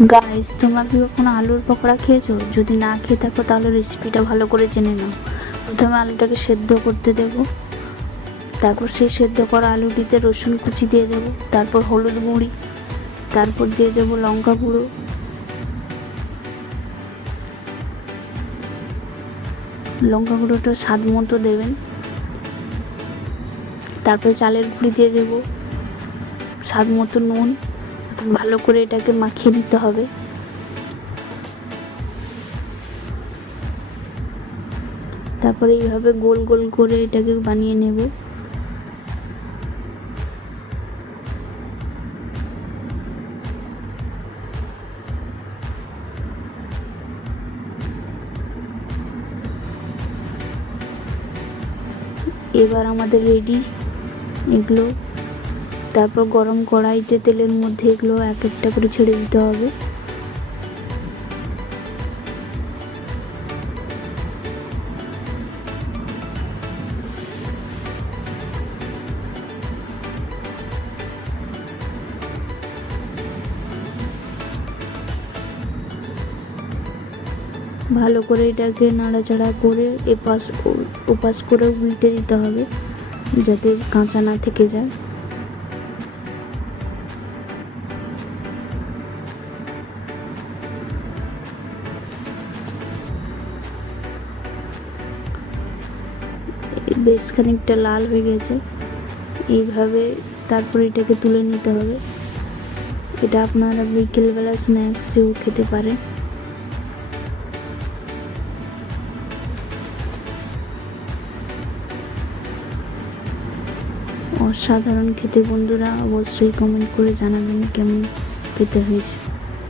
Guys, তোমরা কি কখনো আলুর পকোড়া খেয়েছো? যদি না খেয়ে থাকো তাহলে রেসিপিটা ভালো করে জেনে নাও। প্রথমে আলুটাকে সেদ্ধ করতে দেব, তারপর সেই সেদ্ধ করা আলুটিতে রসুন কুচি দিয়ে দেব, তারপর হলুদ গুঁড়ি, তারপর দিয়ে দেব লঙ্কা গুঁড়ো, লঙ্কা গুঁড়োটা স্বাদ মতো দেবেন। তারপর চালের গুঁড়ি দিয়ে দেব, স্বাদ মতো নুন। ভালো করে এটাকে মাখিয়ে নিতে হবে। তারপরে এইভাবে গোল গোল করে এটাকে বানিয়ে নেব। এবার আমাদের রেডি এগুলো। তারপর গরম কড়াইতে তেলের মধ্যে এগুলো এক একটা করে ছেড়ে দিতে হবে। ভালো করে এটাকে নাড়াচাড়া করে এপাশ ওপাশ করে উল্টে দিতে হবে যাতে কাঁচা না থেকে যায়। বেশ খানিকটা লাল হয়ে গেছে এইভাবে। তারপর এটাকে তুলে নিতে হবে। এটা আপনারা বিকেলবেলা স্ন্যাক্সেও খেতে পারেন। অসাধারণ খেতে। বন্ধুরা অবশ্যই কমেন্ট করে জানাবেন কেমন খেতে হয়েছে।